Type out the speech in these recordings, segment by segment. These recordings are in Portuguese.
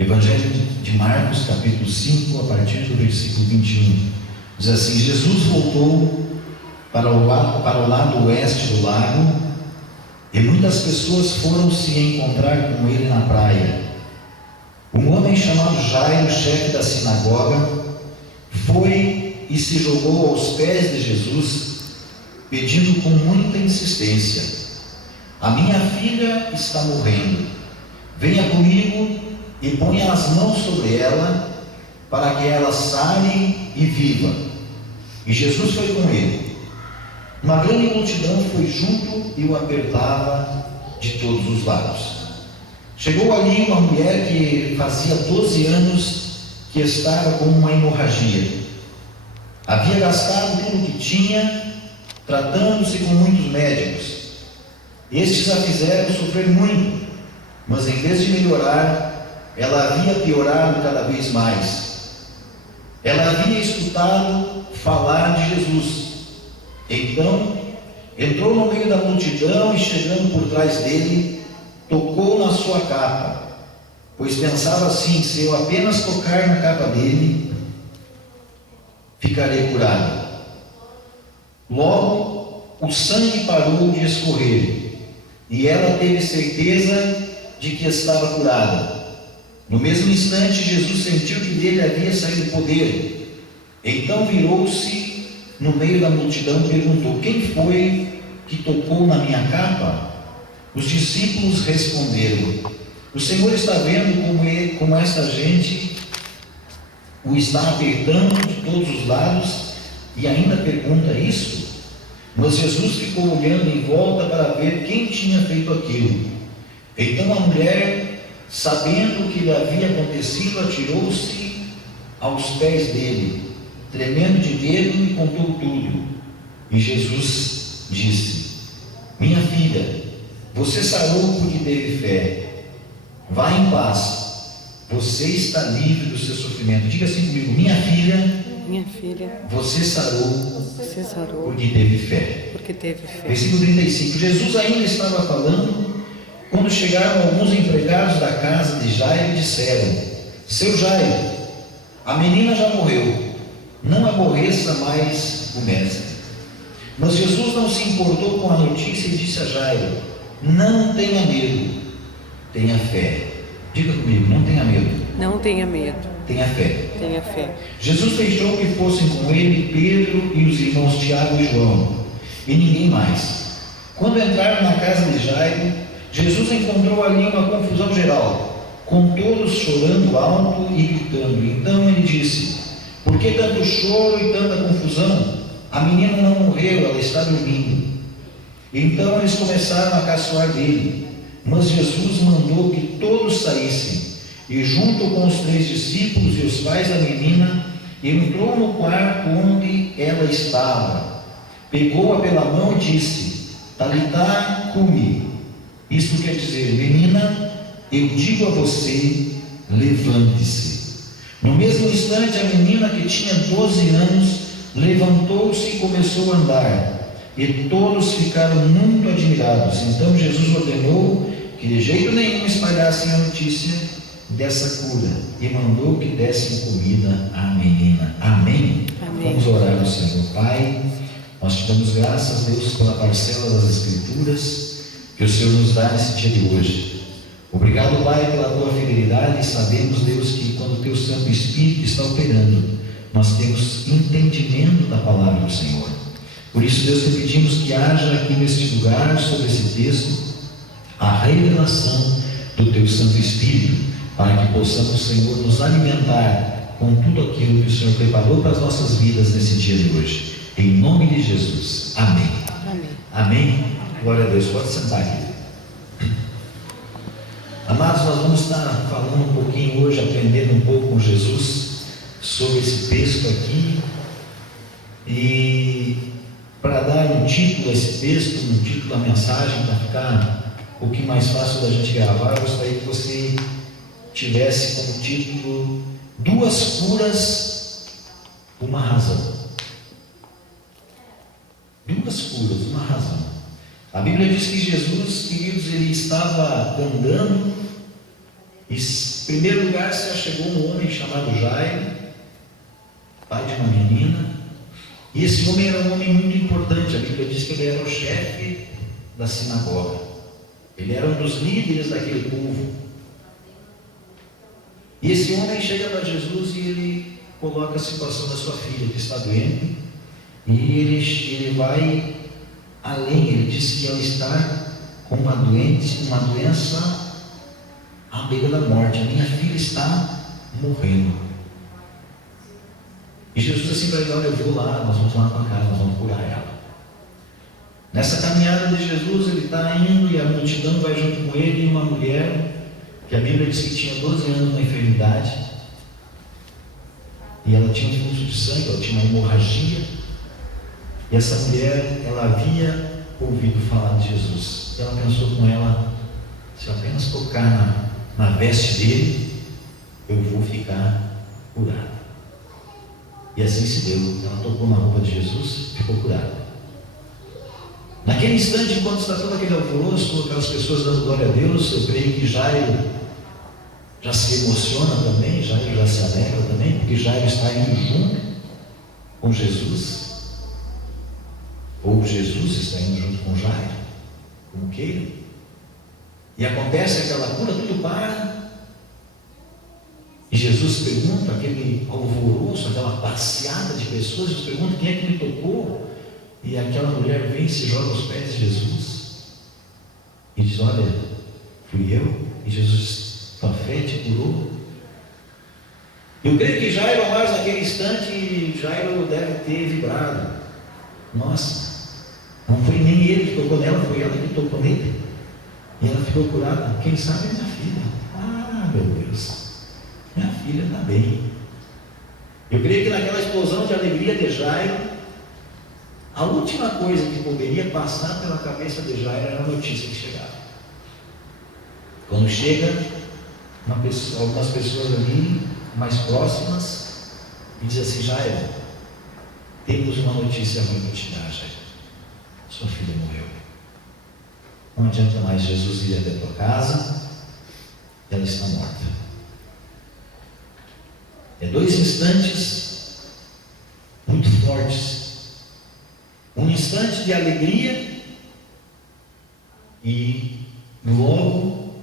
Evangelho de Marcos, capítulo 5, a partir do versículo 21. Diz assim: Jesus voltou para o lado oeste do lago, e muitas pessoas foram se encontrar com ele na praia. Um homem chamado Jairo, chefe da sinagoga, foi e se jogou aos pés de Jesus, pedindo com muita insistência: a minha filha está morrendo, venha comigo e ponha as mãos sobre ela, para que ela sare e viva. E Jesus foi com ele. Uma grande multidão foi junto e o apertava de todos os lados. Chegou ali uma mulher que fazia 12 anos que estava com uma hemorragia. Havia gastado tudo o que tinha, tratando-se com muitos médicos. Estes a fizeram sofrer muito, mas em vez de melhorar, ela havia piorado cada vez mais. Ela havia escutado falar de Jesus. Então, entrou no meio da multidão e, chegando por trás dele, tocou na sua capa, pois pensava assim: se eu apenas tocar na capa dele, ficarei curado. Logo, o sangue parou de escorrer, e ela teve certeza de que estava curada. No mesmo instante, Jesus sentiu que dele havia saído poder. Então virou-se no meio da multidão e perguntou: quem foi que tocou na minha capa? Os discípulos responderam: o Senhor está vendo como esta gente o está apertando de todos os lados e ainda pergunta isso? Mas Jesus ficou olhando em volta para ver quem tinha feito aquilo. Então a mulher, sabendo o que lhe havia acontecido, atirou-se aos pés dele, tremendo de medo, e contou tudo. E Jesus disse: minha filha, você sarou porque teve fé. Vá em paz, você está livre do seu sofrimento. Diga assim comigo: minha filha, você sarou porque teve fé. Versículo 35. Jesus ainda estava falando quando chegaram alguns empregados da casa de Jairo e disseram: seu Jairo, a menina já morreu, não aborreça mais o mestre. Mas Jesus não se importou com a notícia e disse a Jairo: não tenha medo, tenha fé. Diga comigo: não tenha medo. Não tenha medo. Tenha fé. Tenha fé. Jesus deixou que fossem com ele Pedro e os irmãos Tiago e João, e ninguém mais. Quando entraram na casa de Jairo, Jesus encontrou ali uma confusão geral, com todos chorando alto e gritando. Então ele disse: por que tanto choro e tanta confusão? A menina não morreu, ela está dormindo. Então eles começaram a caçoar dele, mas Jesus mandou que todos saíssem, e junto com os 3 discípulos e os pais da menina, entrou no quarto onde ela estava, pegou-a pela mão e disse: Talitá cumi. Isto quer dizer: menina, eu digo a você, levante-se. No mesmo instante, a menina, que tinha 12 anos, levantou-se e começou a andar, e todos ficaram muito admirados. Então Jesus ordenou que de jeito nenhum espalhassem a notícia dessa cura, e mandou que dessem comida à menina. Amém? Amém. Vamos orar ao Senhor. Pai, nós te damos graças, Deus, pela parcela das Escrituras que o Senhor nos dá nesse dia de hoje. Obrigado, Pai, pela tua fidelidade. Sabemos, Deus, que quando o teu Santo Espírito está operando, nós temos entendimento da palavra do Senhor. Por isso, Deus, te pedimos que haja aqui neste lugar, sobre esse texto, a revelação do teu Santo Espírito, para que possamos, Senhor, nos alimentar com tudo aquilo que o Senhor preparou para as nossas vidas nesse dia de hoje. Em nome de Jesus. Amém. Amém. Amém. Glória a Deus. Pode sentar aqui. Amados, nós vamos estar falando um pouquinho hoje, aprendendo um pouco com Jesus sobre esse texto aqui. E para dar um título a esse texto, um título à mensagem, para ficar um pouquinho mais fácil da gente gravar, eu gostaria que você tivesse como título: 2 curas, uma razão. 2 curas, uma razão. A Bíblia diz que Jesus, queridos, ele estava andando e Em primeiro lugar, se achegou um homem chamado Jairo, pai de uma menina, e esse homem era um homem muito importante. A Bíblia diz que ele era o chefe da sinagoga, ele era um dos líderes daquele povo. E esse homem chega para Jesus e ele coloca a situação da sua filha, que está doente, e ele vai além. Ele diz que ela está com uma doença à beira da morte. A minha filha está morrendo. E Jesus assim para ele: olha, eu vou lá, nós vamos lá para casa, nós vamos curar ela. Nessa caminhada de Jesus, ele está indo e a multidão vai junto com ele, e uma mulher que a Bíblia diz que tinha 12 anos na enfermidade, e ela tinha um fluxo de sangue, ela tinha uma hemorragia, e essa mulher, ela havia ouvido falar de Jesus, e ela pensou com ela: se eu apenas tocar na veste dele, eu vou ficar curada. E assim se deu. Ela tocou na roupa de Jesus, ficou curada. Naquele instante, enquanto está todo aquele alvoroço, aquelas pessoas dando glória a Deus, eu creio que Jairo já se emociona também, Jairo já se alegra também, porque Jairo está indo junto com Jesus, ou Jesus está indo junto com Jairo, como queira. E acontece aquela cura, tudo para, e Jesus pergunta, aquele alvoroço, aquela passeada de pessoas, Jesus pergunta: quem é que me tocou? E aquela mulher vem e se joga aos pés de Jesus e diz: olha, fui eu. E Jesus diz: tua fé te curou. Eu creio que Jairo, mais naquele instante, Jairo deve ter vibrado: nossa, não foi nem ele que tocou nela, foi ela que tocou nele, e ela ficou curada. Quem sabe é minha filha. Ah, meu Deus, minha filha está bem. Eu creio que naquela explosão de alegria de Jairo, a última coisa que poderia passar pela cabeça de Jairo era a notícia que chegava. Quando chega algumas pessoas ali mais próximas e diz assim: Jairo, temos uma notícia ruim para te dar, Jairo. Sua filha morreu. Não adianta mais Jesus ir até a tua casa, ela está morta. É 2 instantes muito fortes. Um instante de alegria e logo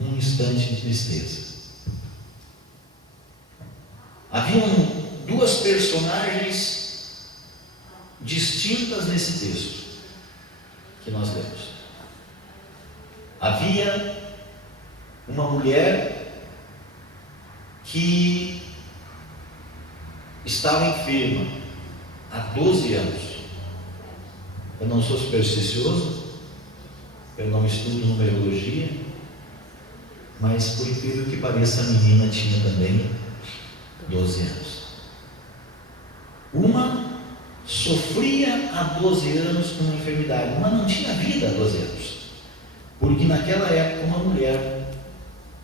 um instante de tristeza. Haviam 2 personagens distintas nesse texto que nós lemos. Havia uma mulher que estava enferma há 12 anos. Eu não sou supersticioso, eu não estudo numerologia, mas por incrível que pareça, a menina tinha também 12 anos. Uma sofria há 12 anos com uma enfermidade, uma não tinha vida há 12 anos, porque naquela época uma mulher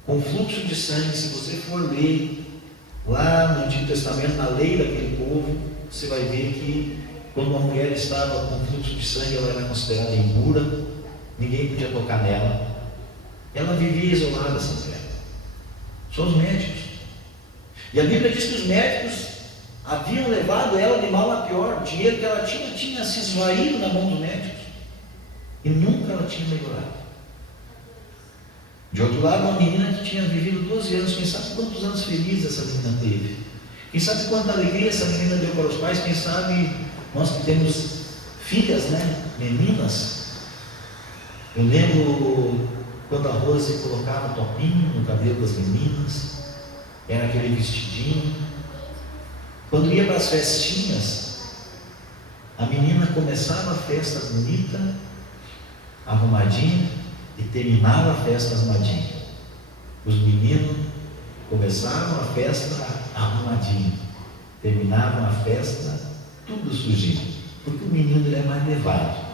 com fluxo de sangue, se você for ler lá no Antigo Testamento, na lei daquele povo, você vai ver que quando uma mulher estava com fluxo de sangue, ela era considerada impura, ninguém podia tocar nela, ela vivia isolada, essa mulher. Só os médicos. E a Bíblia diz que os médicos haviam levado ela de mal a pior. O dinheiro que ela tinha se esvaído na mão dos médicos, e nunca ela tinha melhorado. De outro lado, uma menina que tinha vivido 12 anos, quem sabe quantos anos felizes essa menina teve, quem sabe quanta alegria essa menina deu para os pais, quem sabe nós que temos filhas, meninas. Eu lembro quando a Rose colocava topinho no cabelo das meninas, era aquele vestidinho. Quando ia para as festinhas, a menina começava a festa bonita, arrumadinha, e terminava a festa arrumadinha. Os meninos começavam a festa arrumadinho, terminavam a festa tudo sujinho, porque o menino ele é mais levado,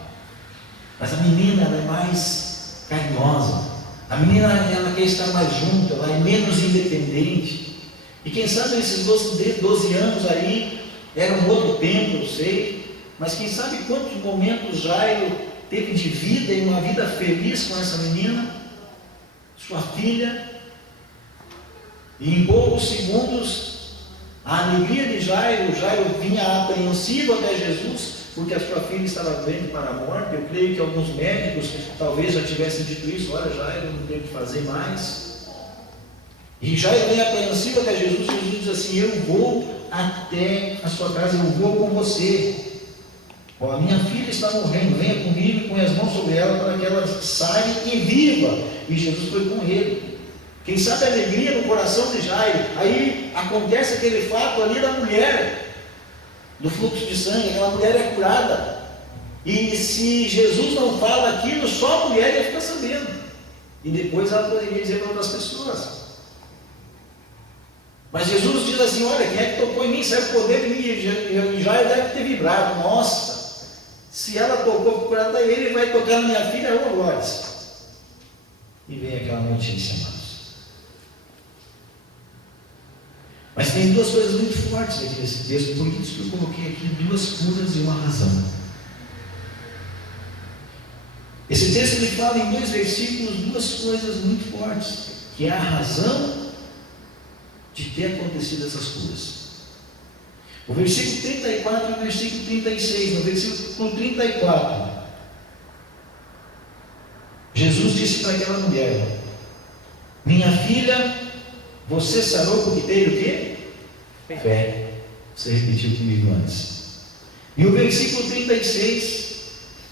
mas a menina ela é mais carinhosa. A menina ela quer estar mais junto, ela é menos independente. E quem sabe esses 12 anos aí era um outro tempo, eu sei, mas quem sabe quantos momentos Jairo teve de vida e uma vida feliz com essa menina, sua filha, E em poucos segundos, a alegria de Jairo vinha apreensivo até Jesus, porque a sua filha estava doente para a morte. Eu creio que alguns médicos talvez já tivessem dito isso: olha, Jairo, não tem o que fazer mais. E Jairo vem apreensivo até Jesus. Jesus diz assim: eu vou até a sua casa, eu vou com você. Ó, a minha filha está morrendo, venha comigo e põe as mãos sobre ela para que ela saia e viva. E Jesus foi com ele. Quem sabe a alegria no coração de Jairo. Aí acontece aquele fato ali da mulher do fluxo de sangue. Aquela mulher é curada, e se Jesus não fala aquilo, só a mulher ia ficar sabendo, e depois ela poderia dizer para outras pessoas. Mas Jesus diz assim: olha, quem é que tocou em mim? Saiu o poder de mim. E Jairo deve ter vibrado: nossa, se ela tocou por curada ele vai tocar na minha filha, ô glórias. E vem aquela notícia, amados. Mas tem duas coisas muito fortes aqui nesse texto, por isso que eu coloquei aqui duas curas e uma razão. Esse texto ele fala em 2 versículos duas coisas muito fortes, que é a razão de ter acontecido essas curas. O versículo 34 e o versículo 36. No versículo 34, Jesus disse para aquela mulher: minha filha, você sarou porque teve o quê? Fé. Você repetiu comigo antes. E o versículo 36,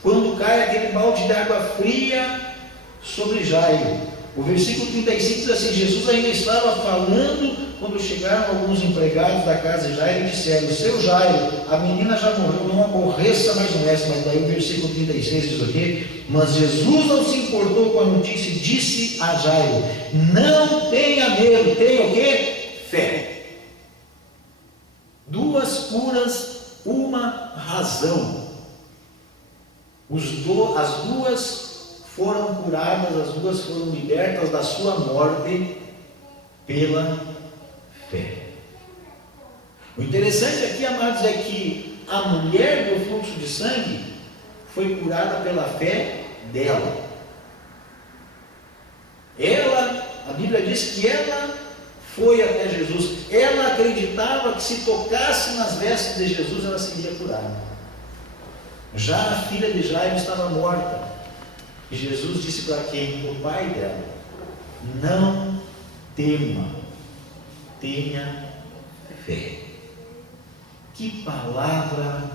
quando cai aquele balde de água fria sobre Jairo. O versículo 35 diz assim: Jesus ainda estava falando quando chegaram alguns empregados da casa de Jairo e disseram: seu Jairo, a menina já morreu, não aborreça mais o mestre. Mas daí o versículo 36 diz o quê? Mas Jesus não se importou com a notícia e disse a Jairo: não tenha medo, tenha o quê? Fé. Duas curas, uma razão. As duas foram curadas, as duas foram libertas da sua morte pela fé. O interessante aqui, amados, é que a mulher do fluxo de sangue foi curada pela fé dela. A Bíblia diz que ela foi até Jesus, ela acreditava que se tocasse nas vestes de Jesus, ela seria curada. Já a filha de Jairo estava morta, e Jesus disse para quem? O pai dela: não tema, tenha fé. Que palavra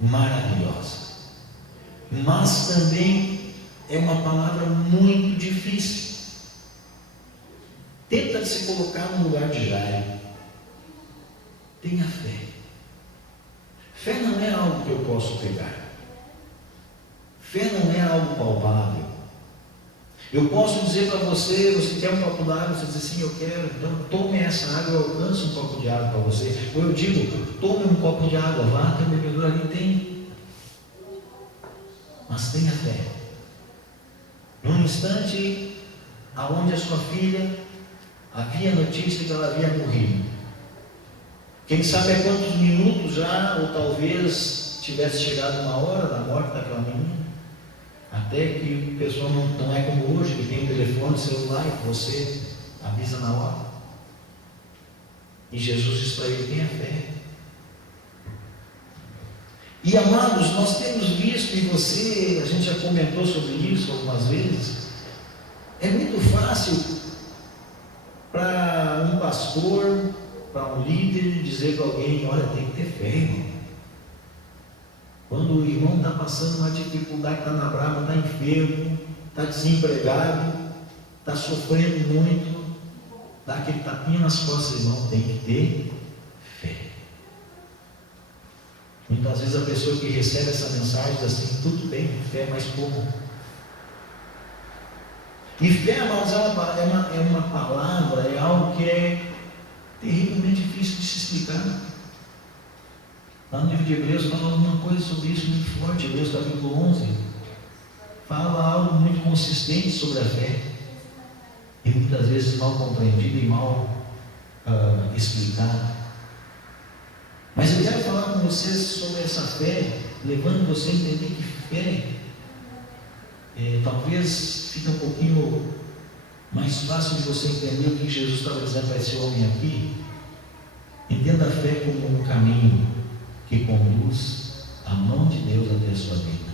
maravilhosa! Mas também é uma palavra muito difícil. Tenta se colocar no lugar de Jairo. Tenha fé. Fé não é algo que eu posso pegar. Fé não é algo palpável. Eu posso dizer para você: você quer um copo d'água? Você diz assim: eu quero. Então tome essa água, eu alcanço um copo de água para você. Ou eu digo: tome um copo de água, vá até o bebedor ali, tem. Mas tenha fé. Num instante aonde a sua filha havia notícia que ela havia morrido, quem sabe há quantos minutos já, ou talvez tivesse chegado uma hora da morte daquela menina, até que o pessoal não é como hoje, que tem um telefone celular e você avisa na hora. E Jesus diz para ele: tenha fé. E amados, nós temos visto, e a gente já comentou sobre isso algumas vezes, é muito fácil para um pastor, para um líder, dizer para alguém: olha, tem que ter fé, irmão. Quando o irmão está passando uma dificuldade, está na brava, está enfermo, está desempregado, está sofrendo muito, dá aquele tapinha nas costas: irmão, tem que ter fé. Muitas vezes a pessoa que recebe essa mensagem diz assim: tudo bem, fé, mas como? E fé, amados, é uma palavra, é algo que é terrivelmente difícil de se explicar. Lá no livro de Hebreus fala alguma coisa sobre isso muito forte. Hebreus capítulo 11 fala algo muito consistente sobre a fé, e muitas vezes mal compreendido e mal explicado. Mas eu quero falar com vocês sobre essa fé, levando você a entender que fé talvez fique um pouquinho mais fácil de você entender o que Jesus estava dizendo para esse homem aqui. Entenda a fé como um caminho que conduz a mão de Deus até a sua vida.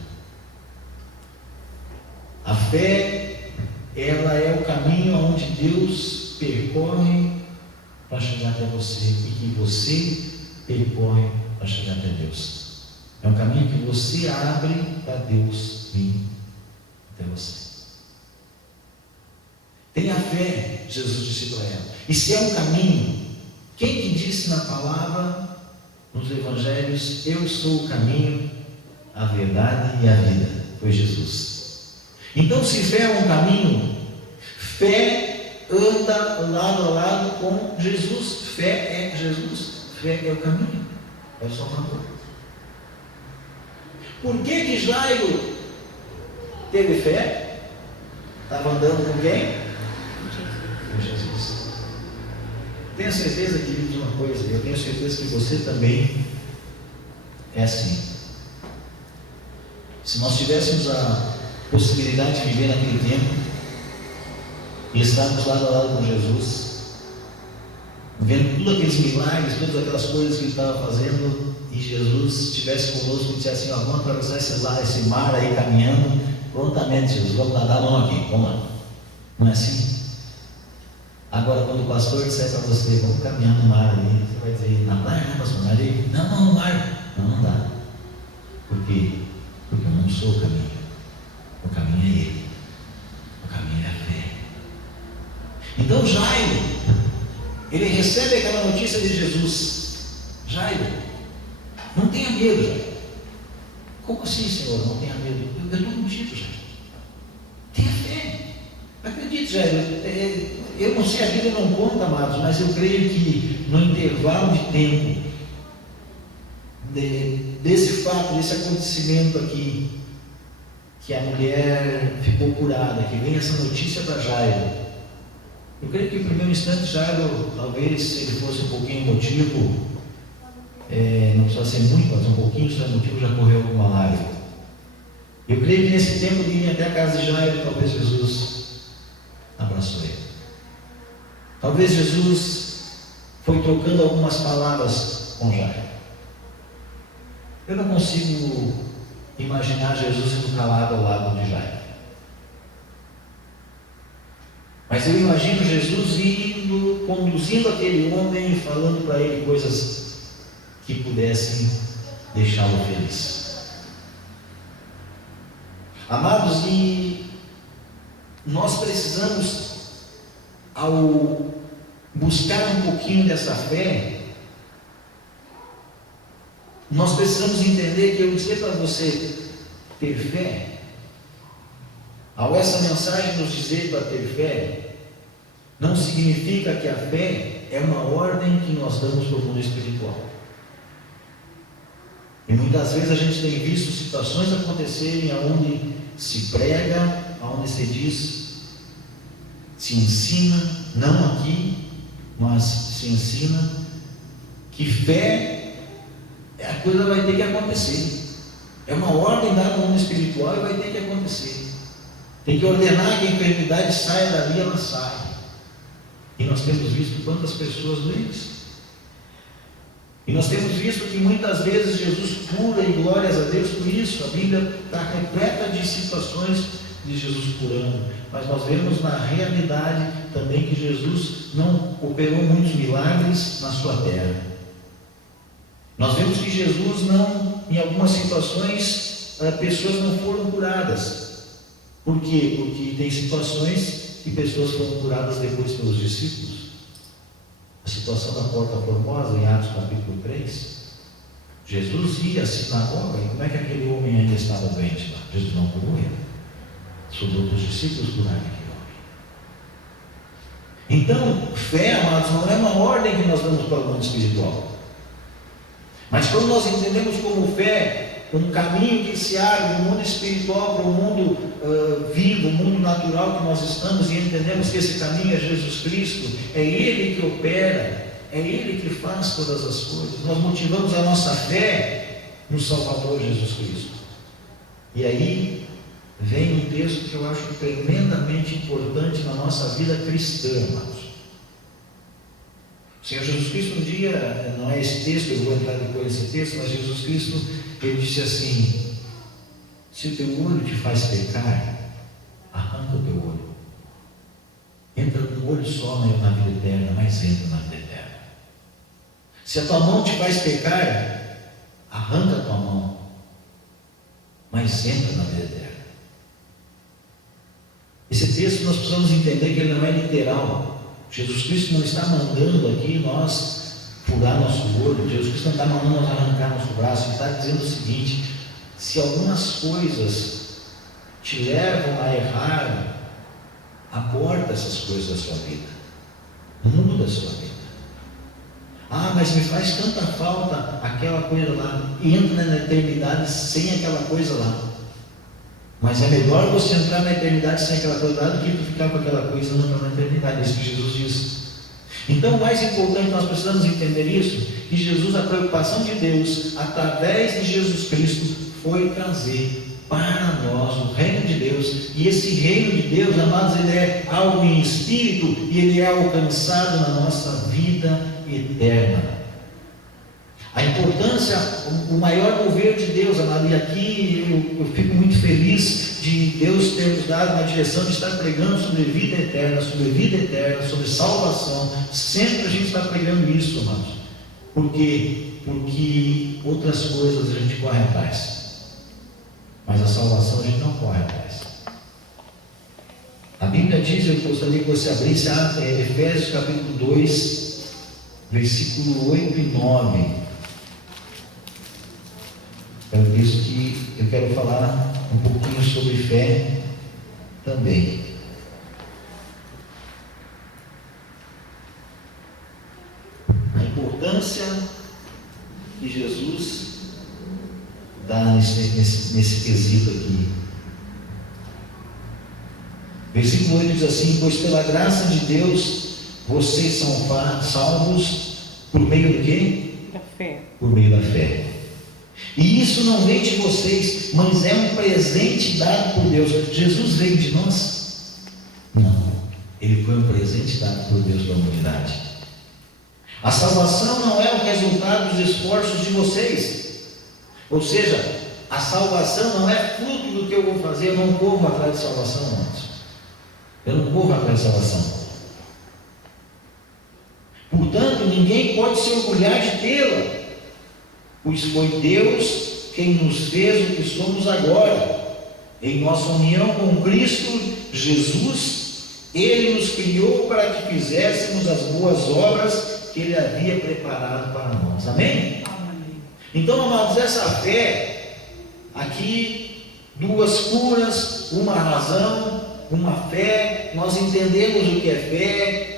A fé, ela é o caminho onde Deus percorre para chegar até você e que você percorre para chegar até Deus. É um caminho que você abre para Deus vir até você. Tenha fé, Jesus disse para ela. E se é um caminho, quem que disse na palavra, nos evangelhos, eu sou o caminho, a verdade e a vida? Foi Jesus. Então, se fé é um caminho, fé anda lado a lado com Jesus. Fé é Jesus. Fé é o caminho, é o Salvador. Por que Jairo teve fé? Estava andando com quem? Com Jesus. Tenho certeza, queridos, de uma coisa, eu tenho certeza que você também é assim. Se nós tivéssemos a possibilidade de viver naquele tempo e estarmos lado a lado com Jesus, vendo todos aqueles milagres, todas aquelas coisas que ele estava fazendo, e Jesus estivesse conosco e dissesse assim: vamos atravessar esse mar aí caminhando, prontamente, Jesus, vamos lá, dá a mão aqui, vamos lá. Não é assim? Agora, quando o pastor disser para você, vamos caminhar no mar ali, você vai dizer: na praia, né, pastor? Ali? Não, no mar. Não dá. Por quê? Porque eu não sou o caminho. O caminho é Ele. O caminho é a fé. Então Jairo, ele recebe aquela notícia de Jesus. Jairo, não tenha medo, Jairo. Como assim, Senhor? Não tenha medo. Eu estou contigo, Jairo. Tenha fé. Acredite, Jairo. Eu não sei, a Bíblia não conta, amados, mas eu creio que no intervalo de tempo desse fato, desse acontecimento aqui, que a mulher ficou curada, que vem essa notícia para Jairo, eu creio que no primeiro instante Jairo, talvez, se ele fosse um pouquinho emotivo, não precisa ser muito, mas um pouquinho, se é emotivo, já correu alguma lágrima. Eu creio que nesse tempo de ir até a casa de Jairo, talvez Jesus abraçou ele. Talvez Jesus foi trocando algumas palavras com Jairo. Eu não consigo imaginar Jesus indo calado ao lado de Jairo. Mas eu imagino Jesus indo, conduzindo aquele homem e falando para ele coisas que pudessem deixá-lo feliz. Amados, e nós precisamos, ao buscar um pouquinho dessa fé, nós precisamos entender que eu dizer para você ter fé, ao essa mensagem nos dizer para ter fé, não significa que a fé é uma ordem que nós damos para o mundo espiritual. E muitas vezes a gente tem visto situações acontecerem onde se prega, onde se diz, se ensina, não aqui, mas se ensina que fé, a coisa vai ter que acontecer. É uma ordem dada no mundo espiritual e vai ter que acontecer. Tem que ordenar que a enfermidade saia dali, ela sai. E nós temos visto quantas pessoas doentes. E nós temos visto que muitas vezes Jesus cura, e glórias a Deus por isso. A Bíblia está repleta de situações de Jesus curando. Mas nós vemos na realidade também que Jesus não operou muitos milagres na sua terra. Nós vemos que Jesus não, em algumas situações, pessoas não foram curadas. Por quê? Porque tem situações que pessoas foram curadas depois pelos discípulos. A situação da porta formosa, em Atos capítulo 3. Jesus ia à sinagoga, e como é que aquele homem ainda estava doente lá? Jesus não curou ele. Sobrou dos discípulos curarem aquele homem. Então, fé, amados, não é uma ordem que nós damos para o mundo espiritual. Mas quando nós entendemos como fé um caminho que se abre do mundo espiritual para o mundo vivo, o mundo natural que nós estamos, e entendemos que esse caminho é Jesus Cristo, é Ele que opera, é Ele que faz todas as coisas. Nós motivamos a nossa fé no Salvador Jesus Cristo. E aí vem um texto que eu acho tremendamente importante na nossa vida cristã, amados. O Senhor Jesus Cristo um dia, não é esse texto, eu vou entrar depois nesse texto, mas Jesus Cristo, ele disse assim: se o teu olho te faz pecar, arranca o teu olho. Entra com um olho só na vida eterna, mas entra na vida eterna. Se a tua mão te faz pecar, arranca a tua mão, mas entra na vida eterna. Esse texto nós precisamos entender que ele não é literal. Jesus Cristo não está mandando aqui nós furar nosso olho. Jesus Cristo não está mandando nós arrancar nosso braço. Ele está dizendo o seguinte: se algumas coisas te levam a errar, aborta essas coisas da sua vida, muda a sua vida. Ah, mas me faz tanta falta aquela coisa lá. Entra na eternidade sem aquela coisa lá. Mas é melhor você entrar na eternidade sem aquela coisa lá do que tu ficar com aquela coisa e não entrar na eternidade. É isso que Jesus diz. Então, o mais importante, nós precisamos entender isso, que Jesus, a preocupação de Deus, através de Jesus Cristo, foi trazer para nós o reino de Deus. E esse reino de Deus, amados, ele é algo em espírito e ele é alcançado na nossa vida eterna. A importância, o maior mover de Deus, amado, e aqui eu fico muito feliz de Deus ter nos dado uma direção de estar pregando sobre vida eterna, sobre salvação. Sempre a gente está pregando isso, amados. Por quê? Porque outras coisas a gente corre atrás, mas a salvação a gente não corre atrás. A Bíblia diz, eu gostaria que você abrisse Efésios capítulo 2, versículo 8 e 9. É por isso que eu quero falar um pouquinho sobre fé também. A importância que Jesus dá nesse quesito aqui. Versículo 8 diz assim: pois pela graça de Deus vocês são salvos por meio do quê? Da fé. Por meio da fé. E isso não vem de vocês, mas é um presente dado por Deus. Jesus veio de nós? Não. Ele foi um presente dado por Deus para a humanidade. A salvação não é o resultado dos esforços de vocês. Ou seja, a salvação não é fruto do que eu vou fazer. Eu não corro atrás de salvação, irmãos. Eu não corro atrás de salvação. Portanto, ninguém pode se orgulhar de tê-la, pois foi Deus quem nos fez o que somos agora. Em nossa união com Cristo Jesus, Ele nos criou para que fizéssemos as boas obras que Ele havia preparado para nós. Amém? Amém. Então, amados, essa fé, aqui, duas curas, uma razão, uma fé. Nós entendemos o que é fé,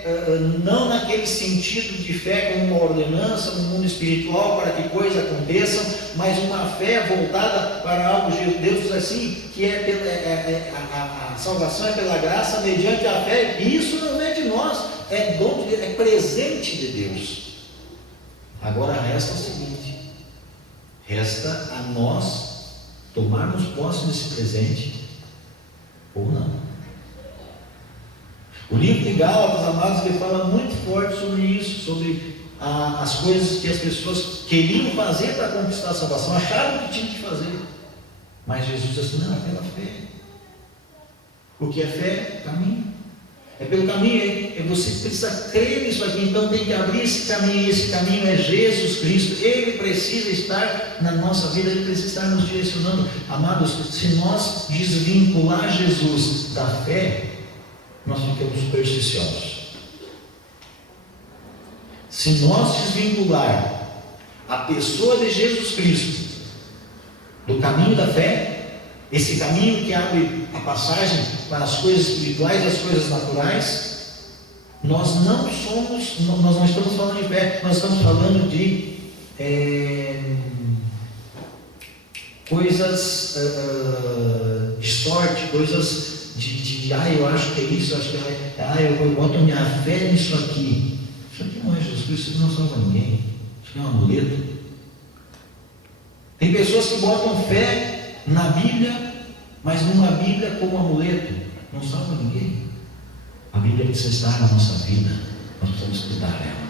não naquele sentido de fé como uma ordenança no mundo espiritual para que coisas aconteçam, mas uma fé voltada para algo. Deus diz assim, que a salvação é pela graça mediante a fé, e isso não é de nós, é dom de Deus, é presente de Deus. Agora resta o seguinte: resta a nós tomarmos posse desse presente ou não. O livro de Gálatas, amados, ele fala muito forte sobre isso, sobre as coisas que as pessoas queriam fazer para conquistar a salvação, acharam que tinham que fazer, mas Jesus disse assim: não, é pela fé. O que é fé? Caminho. É pelo caminho, você precisa crer nisso aqui, então tem que abrir esse caminho, e esse caminho é Jesus Cristo. Ele precisa estar na nossa vida, Ele precisa estar nos direcionando. Amados, se nós desvincular Jesus da fé, nós ficamos supersticiosos. Se nós desvincular a pessoa de Jesus Cristo do caminho da fé, esse caminho que abre a passagem para as coisas espirituais e as coisas naturais, nós não estamos falando de fé, nós estamos falando de coisas de sorte, coisas eu acho que é isso, eu acho que eu boto minha fé nisso aqui. Isso aqui não é Jesus Cristo, isso não salva ninguém. Isso aqui é um amuleto. Tem pessoas que botam fé na Bíblia, Mas numa Bíblia como amuleto não salva ninguém. A Bíblia precisa estar na nossa vida, nós precisamos estudar ela.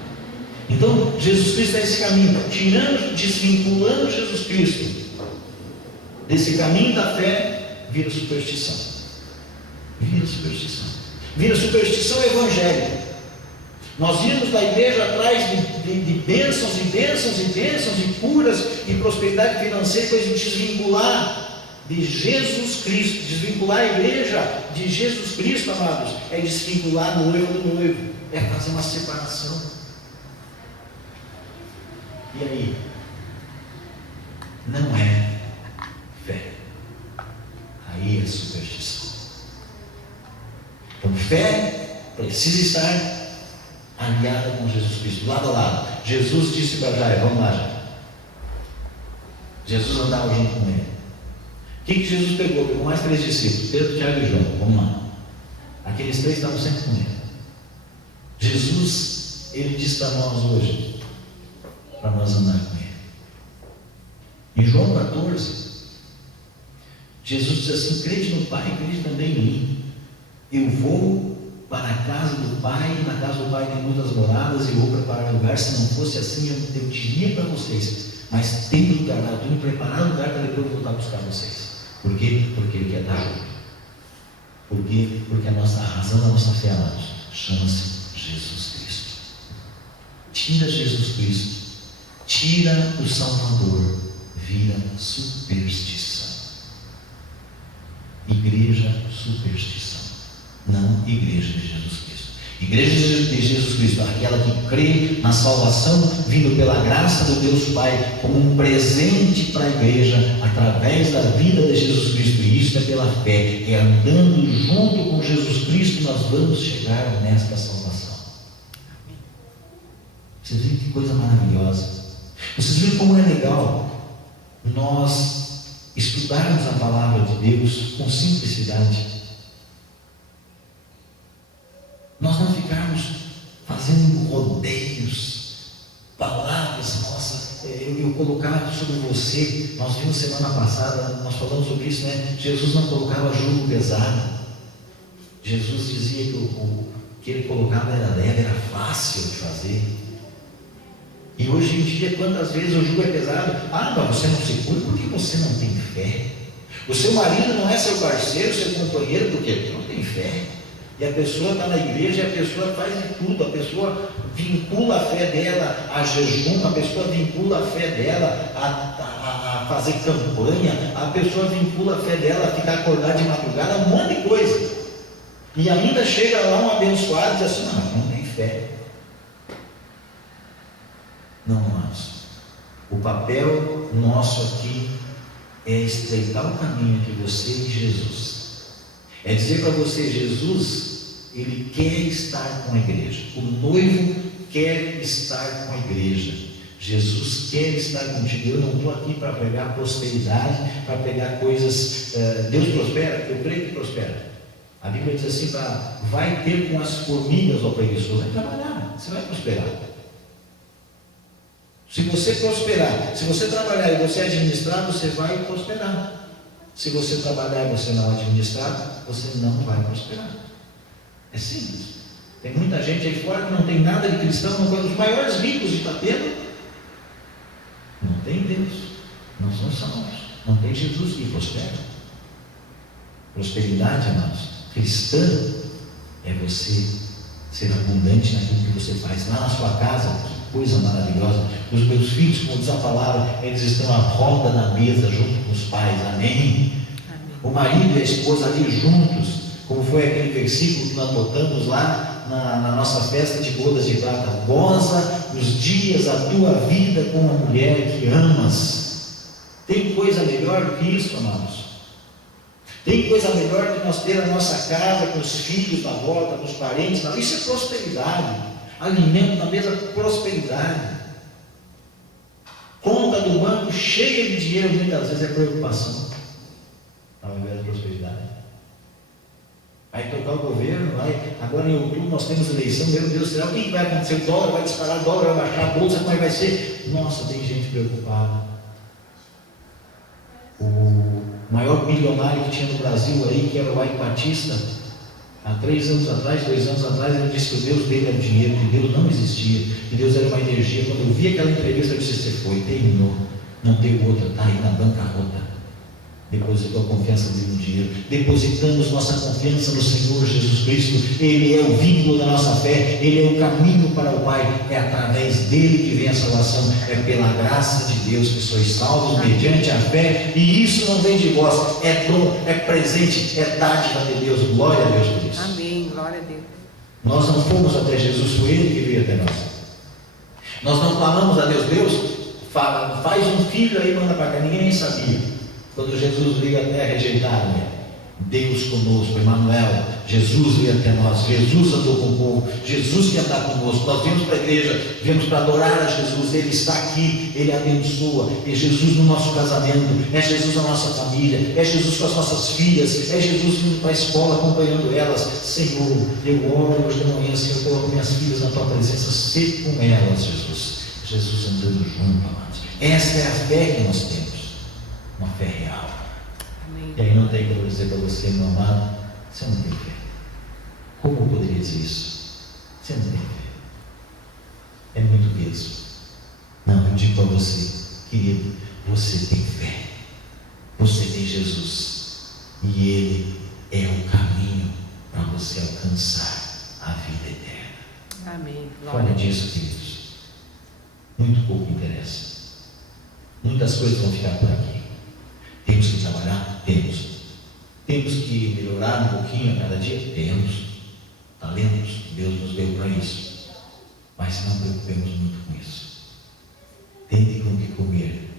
Então, Jesus Cristo é esse caminho, desvinculando Jesus Cristo desse caminho da fé, vira superstição. Vira superstição. Vira superstição evangélica. Nós íamos na igreja atrás de bênçãos e bênçãos e bênçãos, e curas e prosperidade financeira, coisa de desvincular de Jesus Cristo. Desvincular a igreja de Jesus Cristo, amados, é desvincular o noivo do noivo, é fazer uma separação. E aí? Não é fé, aí é superstição. Então, fé precisa estar alinhada com Jesus Cristo, lado a lado. Jesus disse para Jairo: vamos lá, Jairo. Jesus andava junto com ele. O que Jesus pegou? Pegou mais 3 discípulos, Pedro, Tiago e João. Vamos lá. Aqueles 3 estavam sempre com ele. Jesus, ele diz para nós hoje, para nós andar com ele. Em João 14, Jesus diz assim: crede no Pai, crede também em mim. Eu vou para a casa do Pai, na casa do Pai tem muitas moradas, e eu vou preparar lugar. Se não fosse assim, eu diria para vocês, mas tem lugar lá, eu estou me preparando lugar para depois voltar a buscar vocês. Por quê? Porque Ele quer dar junto. Por quê? Porque a razão da nossa fé, amados, chama-se Jesus Cristo. Tira Jesus Cristo, tira o Salvador, vira superstição. Igreja superstição, não igreja de Jesus Cristo. Igreja de Jesus Cristo, aquela que crê na salvação vindo pela graça do Deus Pai como um presente para a igreja através da vida de Jesus Cristo. E isso é pela fé, é andando junto com Jesus Cristo nós vamos chegar nesta salvação. Vocês viram que coisa maravilhosa? Vocês viram como é legal nós estudarmos a palavra de Deus com simplicidade. Nós não ficarmos fazendo rodeios, palavras, nossa, eu colocar sobre você. Nós vimos semana passada, nós falamos sobre isso, né? Jesus não colocava jugo pesado. Jesus dizia que o que ele colocava era leve, era fácil de fazer. E hoje em dia, quantas vezes o jugo é pesado? Ah, mas você não se cura porque você não tem fé. O seu marido não é seu parceiro, seu companheiro, porque não tem fé. E a pessoa está na igreja e a pessoa faz de tudo, a pessoa vincula a fé dela a jejum, a pessoa vincula a fé dela a fazer campanha, a pessoa vincula a fé dela a ficar acordada de madrugada, um monte de coisa. E ainda chega lá um abençoado e diz assim: não tem fé. Não, amados. O papel nosso aqui é estreitar o caminho entre você e Jesus. É dizer para você: Jesus, Ele quer estar com a igreja. O noivo quer estar com a igreja. Jesus quer estar contigo. Eu não estou aqui para pegar prosperidade, para pegar coisas. Deus prospera? Eu creio que prospera. A Bíblia diz assim: vai ter com as formigas, ó preguiçoso. Vai trabalhar, você vai prosperar. Se você prosperar, se você trabalhar e você administrar, você vai prosperar. Se você trabalhar e você não administrar, você não vai prosperar. É simples. Tem muita gente aí fora que não tem nada de cristão, não coisa. Os maiores ricos de Itapema não tem Deus, não são salvos, não tem Jesus que prospera. Prosperidade, amados, cristã é você ser abundante naquilo que você faz. Lá na sua casa, que coisa maravilhosa. Os meus filhos, como diz a palavra, eles estão à roda na mesa junto com os pais. Amém? O marido e a esposa ali juntos, como foi aquele versículo que nós botamos lá na nossa festa de bodas de prata: goza os dias da tua vida com a mulher que amas. Tem coisa melhor do que isso, amados? Tem coisa melhor do que nós ter a nossa casa com os filhos na volta, com os parentes? Não. Isso é prosperidade. Alimento na mesa, prosperidade. Conta do banco cheia de dinheiro, muitas vezes é preocupação ao invés de prosperidade. Vai tocar o governo, agora em outubro nós temos eleição, meu Deus do céu, o que vai acontecer? O dólar vai disparar, o dólar vai baixar, a bolsa, como é que vai ser? Nossa, tem gente preocupada. maior bilionário que tinha no Brasil aí, que era o Ike Batista, há 3 anos atrás, 2 anos atrás, ele disse que o Deus dele era dinheiro, que Deus não existia, que Deus era uma energia. Quando eu vi aquela entrevista, eu disse: você foi, terminou, não tem outra, está aí na bancarrota. Depositou a confiança dele no dinheiro. Depositamos nossa confiança no Senhor Jesus Cristo. Ele é o vínculo da nossa fé, Ele é o caminho para o Pai. É através dele que vem a salvação. É pela graça de Deus que sois salvos mediante a fé, e isso não vem de vós, é dom, é presente, é dádiva de Deus. Glória a Deus por isso. Amém, glória a Deus. Nós não fomos até Jesus, foi Ele que veio até nós. Nós não falamos a Deus: Deus, faz um filho aí, manda para cá. Ninguém nem sabia. Quando Jesus veio até rejeitaram ele. Deus conosco, Emmanuel, Jesus veio até nós, Jesus andou com o povo, Jesus quer andar conosco. Nós viemos para a igreja, viemos para adorar a Jesus, Ele está aqui, Ele abençoa. É Jesus no nosso casamento, é Jesus na nossa família, é Jesus com as nossas filhas, é Jesus indo para a escola acompanhando elas. Senhor, eu oro hoje de manhã, Senhor, coloco minhas filhas na Tua presença, ser com elas, Jesus. Jesus andando junto, amados. Esta é a fé que nós temos, uma fé real. Amém. E aí não tem como dizer para você, meu amado, você não tem fé. Como eu poderia dizer isso? Você não tem fé. É muito mesmo. Não, eu digo para você, querido, você tem fé. Você tem Jesus. E Ele é o caminho para você alcançar a vida eterna. Amém. Fora disso, queridos, muito pouco interessa. Muitas coisas vão ficar por aqui. Temos que trabalhar? Temos. Temos que melhorar um pouquinho a cada dia? Temos. Talentos, Deus nos deu para isso. Mas não preocupemos muito com isso. Tende com o que comer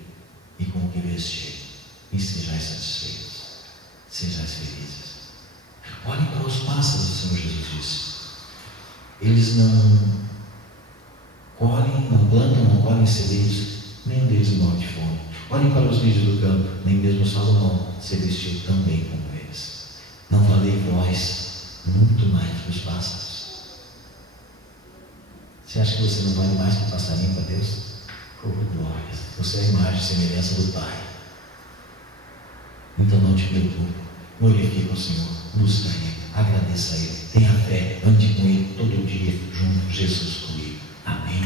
e com o que vestir, e sejais satisfeitos. Sejais felizes. Olhem para os pássaros, o Senhor Jesus disse. Eles não colhem, não plantam, não colhem celeiros, nenhum deles morre de fome. Olhem para os lírios do campo, nem mesmo Salomão se vestiu tão bem como eles. Não valei vós muito mais que os pássaros? Você acha que você não vale mais que o passarinho para Deus? Oh, glória! Você é a imagem e semelhança do Pai. Então não te preocupe, glorifique o Senhor, busca Ele, agradeça a Ele, tenha fé, ande com Ele todo dia, junto Jesus comigo. Amém.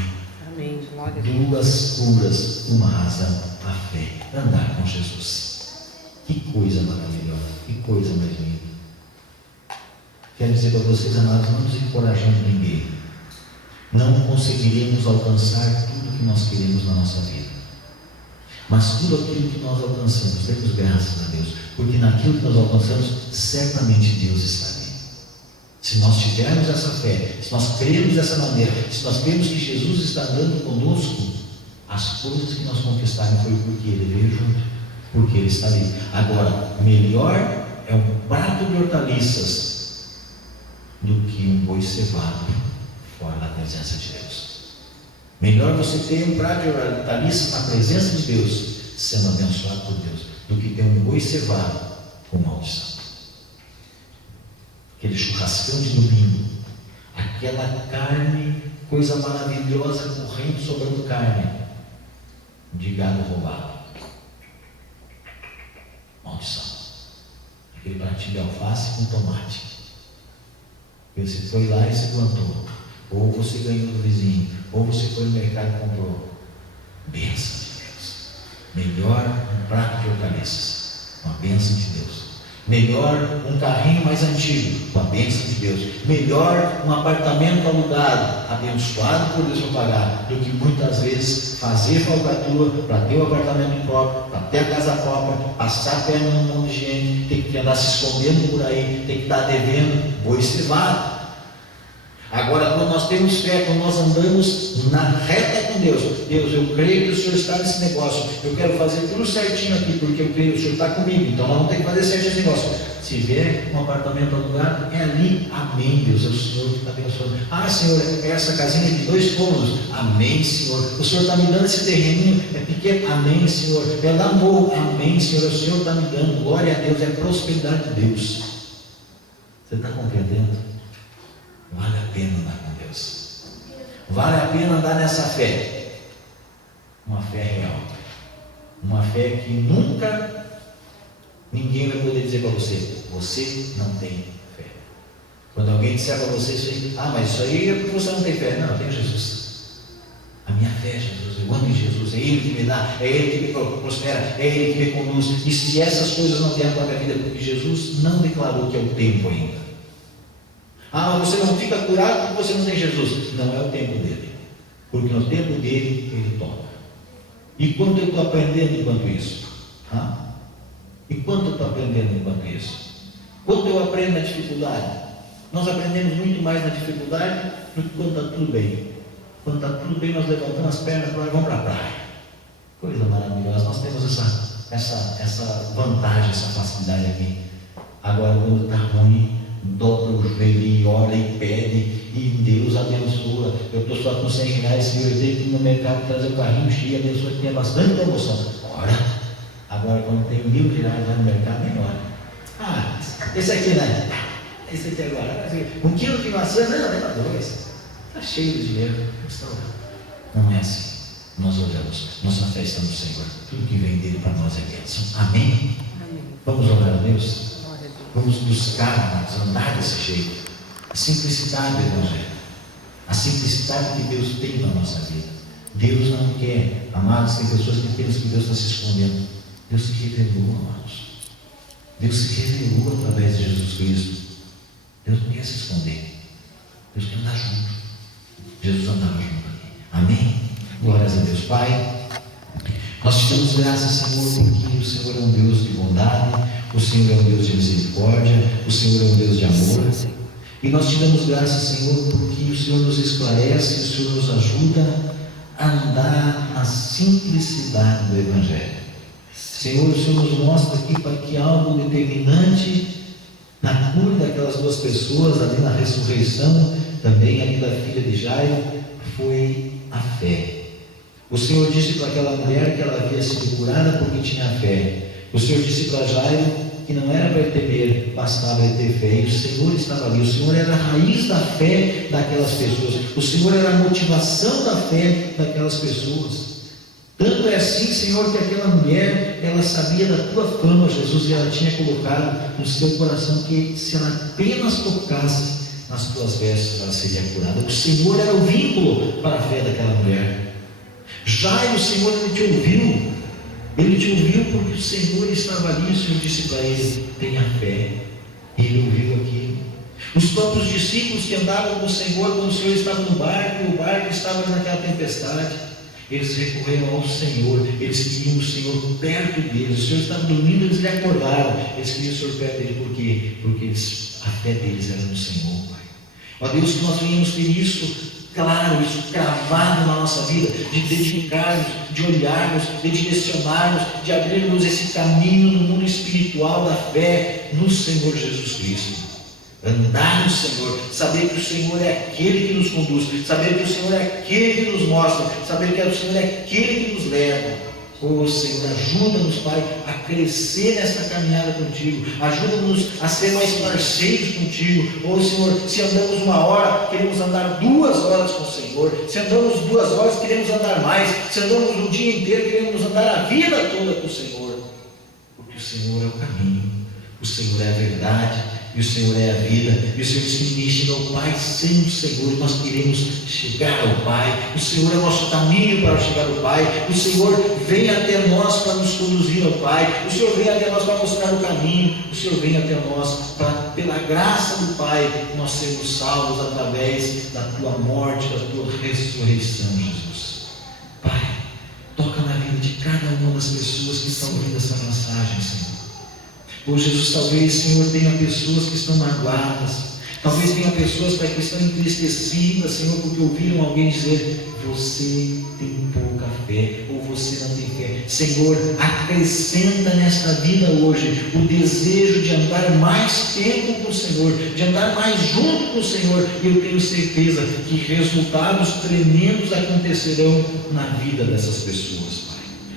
Amém, glória a Deus. 2 curas, uma razão, a fé, andar com Jesus. Que coisa maravilhosa, que coisa mais linda. Quero dizer para vocês, amados, não nos encorajando ninguém. Não conseguiremos alcançar tudo que nós queremos na nossa vida. Mas tudo aquilo que nós alcançamos, demos graças a Deus, porque naquilo que nós alcançamos, certamente Deus está ali. Se nós tivermos essa fé, se nós cremos dessa maneira, se nós cremos que Jesus está andando conosco, as coisas que nós conquistarmos foi porque Ele veio junto, porque Ele está ali. Agora, melhor é um prato de hortaliças do que um boi cevado fora da presença de Deus. Melhor você ter um prato de hortaliças na presença de Deus, sendo abençoado por Deus, do que ter um boi cevado com maldição. Aquele churrascão de domingo, aquela carne, coisa maravilhosa, correndo, sobrando carne, de gado roubado. Maldição. Aquele pratinho de alface com tomate. Você foi lá e você plantou. Ou você ganhou do vizinho, ou você foi no mercado e comprou. Bênção de Deus. Melhor um prato de hortaliças, uma bênção de Deus. Melhor um carrinho mais antigo, com a bênção de Deus. Melhor um apartamento alugado, abençoado por Deus para pagar, do que muitas vezes fazer falcatrua para ter o apartamento próprio, para ter a casa própria, passar a perna num monte de gente, ter que andar se escondendo por aí, ter que estar devendo, boi cevado. Agora, quando nós temos fé, quando nós andamos na reta com Deus, Deus, eu creio que o Senhor está nesse negócio, eu quero fazer tudo certinho aqui, porque eu creio que o Senhor está comigo, então nós vamos ter que fazer certinho esse negócio. Se vier um apartamento alugado, é ali, amém, Deus, é o Senhor que está abençoando. Ah, Senhor, essa casinha de 2 cômodos, amém, Senhor, o Senhor está me dando esse terreninho, é pequeno, amém, Senhor, é lá morro, amém, Senhor, o Senhor está me dando, glória a Deus, é prosperidade de Deus. Você está compreendendo? Vale a pena andar com Deus. Vale a pena andar nessa fé. Uma fé real. Uma fé que nunca Ninguém vai poder dizer para você: você não tem fé. Quando alguém disser para você isso aí: mas isso aí é porque você não tem fé. Não, eu tenho Jesus. A minha fé é Jesus, eu amo em Jesus, é Ele que me dá, é Ele que me prospera, é Ele que me conduz. E se essas coisas não vieram para a minha vida, porque Jesus não declarou que é o tempo ainda. Mas você não fica curado porque você não tem Jesus. Não é o tempo dele, porque no tempo dele, Ele toca. E quanto eu estou aprendendo enquanto isso? E quanto eu estou aprendendo enquanto isso? Quanto eu aprendo na dificuldade? Nós aprendemos muito mais na dificuldade do que quando está tudo bem. Quando está tudo bem, nós levantamos as pernas e vamos para a praia. Coisa maravilhosa. Nós temos essa vantagem, essa facilidade aqui. Agora, quando está ruim, dobra o joelho e ora e pede, e Deus abençoa. Eu estou só com 100 reais, Senhor, eu tenho que ir no mercado trazer o carrinho cheio, abençoa, que tem bastante promoção. Ora. Agora, quando tem 1.000 reais lá no mercado, nem ora. Esse aqui, né? Esse aqui agora. 1 quilo de maçã, não, leva 2. Está cheio de dinheiro. Não é assim. Nós oramos, nossa fé está no Senhor. Tudo que vem dele para nós é bênção. Amém? Amém. Vamos orar a Deus? Glória a Deus. Vamos buscar, andar desse jeito. A simplicidade do Evangelho. A simplicidade que Deus tem na nossa vida. Deus não quer, amados, tem pessoas que pensam que Deus está se escondendo. Deus se revelou, amados. Deus se revelou através de Jesus Cristo. Deus não quer se esconder. Deus quer andar junto. Jesus andava junto aqui. Amém? Glórias a Deus. Pai, nós te damos graças, Senhor, porque o Senhor é um Deus de bondade, o Senhor é um Deus de misericórdia, o Senhor é um Deus de amor. E nós te damos graças, Senhor, porque o Senhor nos esclarece, o Senhor nos ajuda a andar na simplicidade do Evangelho. Senhor, o Senhor nos mostra aqui para que algo determinante na cura daquelas 2 pessoas, ali na ressurreição, também ali da filha de Jairo, foi a fé. O Senhor disse para aquela mulher que ela havia sido curada porque tinha fé. O Senhor disse para Jairo que não era para temer, bastava ele ter fé. E o Senhor estava ali. O Senhor era a raiz da fé daquelas pessoas. O Senhor era a motivação da fé daquelas pessoas. Tanto é assim, Senhor, que aquela mulher, ela sabia da tua fama, Jesus, e ela tinha colocado no seu coração que se ela apenas tocasse nas tuas vestes, ela seria curada. O Senhor era o vínculo para a fé daquela mulher. Jairo, o Senhor, ele te ouviu. Ele te ouviu porque o Senhor estava ali. O Senhor disse para ele: tenha fé. E ele ouviu aquilo. Os próprios discípulos que andavam com o Senhor, quando o Senhor estava no barco, e o barco estava naquela tempestade, eles recorreram ao Senhor, eles queriam o Senhor perto deles. O Senhor estava dormindo, eles lhe acordaram, eles queriam o Senhor perto dele. Por quê? Porque a fé deles era no Senhor, Pai. Ó Deus, que nós venhamos ter isso claro, isso cravado na nossa vida, de dedicarmos, de olharmos, de direcionarmos, de abrirmos esse caminho no mundo espiritual da fé no Senhor Jesus Cristo. Andar no Senhor, saber que o Senhor é aquele que nos conduz, saber que o Senhor é aquele que nos mostra, saber que o Senhor é aquele que nos leva. Senhor, ajuda-nos, Pai, a crescer nessa caminhada contigo, ajuda-nos a ser mais parceiros contigo. Senhor, se andamos 1 hora, queremos andar 2 horas com o Senhor. Se andamos 2 horas, queremos andar mais. Se andamos o dia inteiro, queremos andar a vida toda com o Senhor, porque o Senhor é o caminho, o Senhor é a verdade, e o Senhor é a vida. E o Senhor diz que ninguém chega ao Pai sem o Senhor. Nós queremos chegar ao Pai. O Senhor é o nosso caminho para chegar ao Pai. O Senhor vem até nós para nos conduzir ao Pai. O Senhor vem até nós para mostrar o caminho. O Senhor vem até nós para, pela graça do Pai, nós sermos salvos através da Tua morte, da Tua ressurreição, Jesus. Pai, toca na vida de cada uma das pessoas que estão ouvindo essa mensagem, Senhor. Jesus, talvez, Senhor, tenha pessoas que estão magoadas, talvez tenha pessoas, Pai, que estão entristecidas, Senhor, porque ouviram alguém dizer: você tem pouca fé, ou você não tem fé. Senhor, acrescenta nesta vida hoje o desejo de andar mais tempo com o Senhor, de andar mais junto com o Senhor, e eu tenho certeza que resultados tremendos acontecerão na vida dessas pessoas.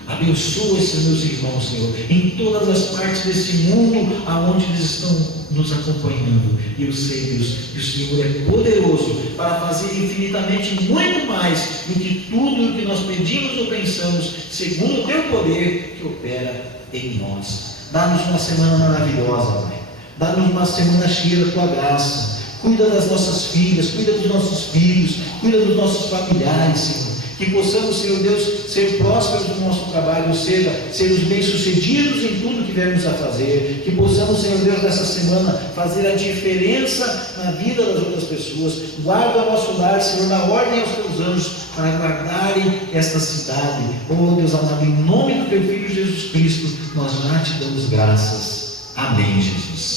Abençoa esses meus irmãos, Senhor, em todas as partes desse mundo aonde eles estão nos acompanhando. E eu sei, Deus, que o Senhor é poderoso para fazer infinitamente muito mais do que tudo o que nós pedimos ou pensamos, segundo o Teu poder que opera em nós. Dá-nos uma semana maravilhosa, Pai. Dá-nos uma semana cheia da Tua graça. Cuida das nossas filhas, cuida dos nossos filhos, cuida dos nossos familiares, Senhor. Que possamos, Senhor Deus, ser prósperos no nosso trabalho, ou seja, sermos bem-sucedidos em tudo que viemos a fazer. Que possamos, Senhor Deus, nessa semana fazer a diferença na vida das outras pessoas. Guarda o nosso lar, Senhor, na ordem aos Teus anjos, para guardarem esta cidade. Oh, Deus amado, em nome do Teu Filho Jesus Cristo, nós já Te damos graças. Amém, Jesus.